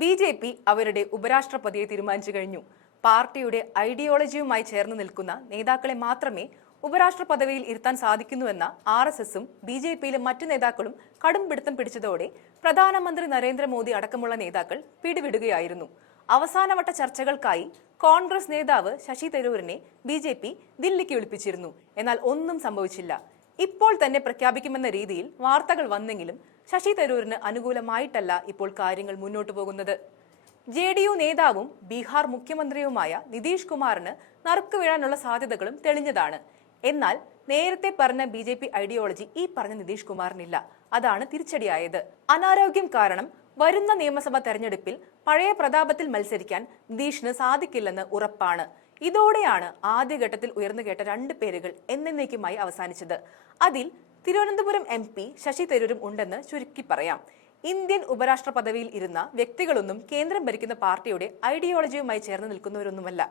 BJP. അവരുടെ ഉപരാഷ്ട്രപതിയെ തീരുമാനിച്ചു കഴിഞ്ഞു. പാർട്ടിയുടെ ഐഡിയോളജിയുമായി ചേർന്ന് നിൽക്കുന്ന നേതാക്കളെ മാത്രമേ ഉപരാഷ്ട്ര പദവിയിൽ ഇരുത്താൻ സാധിക്കുന്നുവെന്ന RSSും ബി.ജെ.പിയിലെ മറ്റു നേതാക്കളും കടും പിടുത്തം പിടിച്ചതോടെ പ്രധാനമന്ത്രി നരേന്ദ്രമോദി അടക്കമുള്ള നേതാക്കൾ പിടിവിടുകയായിരുന്നു. അവസാനവട്ട ചർച്ചകൾക്കായി കോൺഗ്രസ് നേതാവ് ശശി തരൂരിനെ ബി.ജെ.പി. ദില്ലിക്ക് വിളിപ്പിച്ചിരുന്നു. എന്നാൽ ഒന്നും സംഭവിച്ചില്ല. ഇപ്പോൾ തന്നെ പ്രഖ്യാപിക്കുമെന്ന രീതിയിൽ വാർത്തകൾ വന്നെങ്കിലും ശശി തരൂരിന് അനുകൂലമായിട്ടല്ല ഇപ്പോൾ കാര്യങ്ങൾ മുന്നോട്ടു പോകുന്നത്. JDU നേതാവും ബീഹാർ മുഖ്യമന്ത്രിയുമായ നിതീഷ് കുമാറിന് നറുക്ക് വീഴാനുള്ള സാധ്യതകളും തെളിഞ്ഞതാണ്. എന്നാൽ നേരത്തെ പറഞ്ഞ ബി.ജെ.പി. ഐഡിയോളജി ഈ പറഞ്ഞ നിതീഷ് കുമാറിനില്ല. അതാണ് തിരിച്ചടിയായത്. അനാരോഗ്യം കാരണം വരുന്ന നിയമസഭാ തെരഞ്ഞെടുപ്പിൽ പഴയ പ്രതാപത്തിൽ മത്സരിക്കാൻ നിതീഷിന് സാധിക്കില്ലെന്ന് ഉറപ്പാണ്. ഇതോടെയാണ് ആദ്യഘട്ടത്തിൽ ഉയർന്നു കേട്ട 2 പേരുകൾ എന്നേക്കുമായി അവസാനിച്ചത്. അതിൽ തിരുവനന്തപുരം MP ശശി തരൂരും ഉണ്ടെന്ന് ചുരുക്കി പറയാം. ഇന്ത്യൻ ഉപരാഷ്ട്ര പദവിയിൽ ഇരുന്ന വ്യക്തികളൊന്നും കേന്ദ്രം ഭരിക്കുന്ന പാർട്ടിയുടെ ഐഡിയോളജിയുമായി ചേർന്ന് നിൽക്കുന്നവരൊന്നുമല്ല.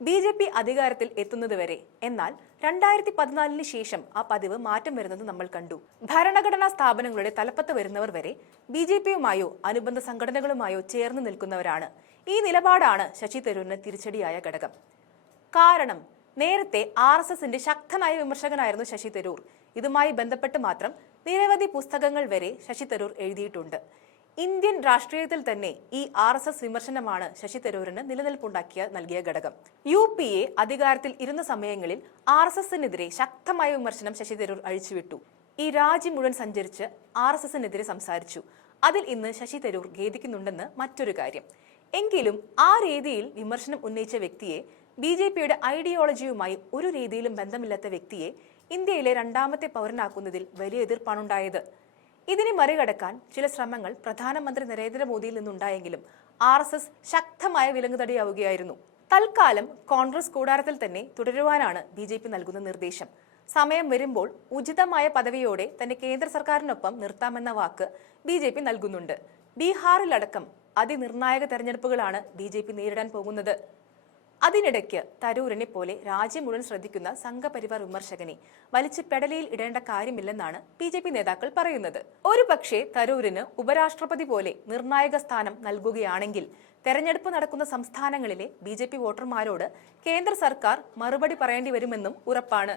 ബി.ജെ.പി. അധികാരത്തിൽ എത്തുന്നതുവരെ. എന്നാൽ 2014 ശേഷം ആ പതിവ് മാറ്റം വരുന്നത് നമ്മൾ കണ്ടു. ഭരണഘടനാ സ്ഥാപനങ്ങളുടെ തലപ്പത്ത് വരുന്നവർ വരെ ബി.ജെ.പിയുമായോ അനുബന്ധ സംഘടനകളുമായോ ചേർന്ന് നിൽക്കുന്നവരാണ്. ഈ നിലപാടാണ് ശശി തരൂരിന് തിരിച്ചടിയായ ഘടകം. കാരണം നേരത്തെ RSSന്റെ ശക്തനായ വിമർശകനായിരുന്നു ശശി തരൂർ. ഇതുമായി ബന്ധപ്പെട്ട് മാത്രം നിരവധി പുസ്തകങ്ങൾ വരെ ശശി തരൂർ എഴുതിയിട്ടുണ്ട്. ഇന്ത്യൻ രാഷ്ട്രീയത്തിൽ തന്നെ ഈ RSS വിമർശനമാണ് ശശി തരൂരിന് നിലനിൽപ്പുണ്ടാക്കിയ നൽകിയ ഘടകം. UPA അധികാരത്തിൽ ഇരുന്ന സമയങ്ങളിൽ RSSനെതിരെ ശക്തമായ വിമർശനം ശശി തരൂർ അഴിച്ചുവിട്ടു. ഈ രാജ്യം മുഴുവൻ സഞ്ചരിച്ച് RSSനെതിരെ സംസാരിച്ചു. അതിൽ ഇന്ന് ശശി തരൂർ ഖേദിക്കുന്നുണ്ടെന്ന് മറ്റൊരു കാര്യം. എങ്കിലും ആ രീതിയിൽ വിമർശനം ഉന്നയിച്ച വ്യക്തിയെ, ബി.ജെ.പിയുടെ ഐഡിയോളജിയുമായി ഒരു രീതിയിലും ബന്ധമില്ലാത്ത വ്യക്തിയെ ഇന്ത്യയിലെ 2ാമത്തെ പൗരനാക്കുന്നതിൽ വലിയ എതിർപ്പാണുണ്ടായത്. ഇതിനെ മറികടക്കാൻ ചില ശ്രമങ്ങൾ പ്രധാനമന്ത്രി നരേന്ദ്രമോദിയിൽ നിന്നുണ്ടായെങ്കിലും RSS ശക്തമായ വിലങ്ങുതടിയാവുകയായിരുന്നു. തൽക്കാലം കോൺഗ്രസ് കൂടാരത്തിൽ തന്നെ തുടരുവാനാണ് ബി.ജെ.പി. നൽകുന്ന നിർദ്ദേശം. സമയം വരുമ്പോൾ ഉചിതമായ പദവിയോടെ തന്നെ കേന്ദ്ര സർക്കാരിനൊപ്പം നിർത്താമെന്ന വാക്ക് ബി.ജെ.പി. നൽകുന്നുണ്ട്. ബീഹാറിലടക്കം അതിനിർണായക തെരഞ്ഞെടുപ്പുകളാണ് ബി.ജെ.പി. നേരിടാൻ പോകുന്നത്. അതിനിടയ്ക്ക് തരൂരിനെ പോലെ രാജ്യം മുഴുവൻ ശ്രദ്ധിക്കുന്ന സംഘപരിവാർ വിമർശകനെ വലിച്ച് പെടലിയിൽ ഇടേണ്ട കാര്യമില്ലെന്നാണ് ബി.ജെ.പി. നേതാക്കൾ പറയുന്നത്. ഒരുപക്ഷെ തരൂരിന് ഉപരാഷ്ട്രപതി പോലെ നിർണായക സ്ഥാനം നൽകുകയാണെങ്കിൽ തെരഞ്ഞെടുപ്പ് നടക്കുന്ന സംസ്ഥാനങ്ങളിലെ ബി.ജെ.പി. വോട്ടർമാരോട് കേന്ദ്ര സർക്കാർ മറുപടി പറയേണ്ടി വരുമെന്നും ഉറപ്പാണ്.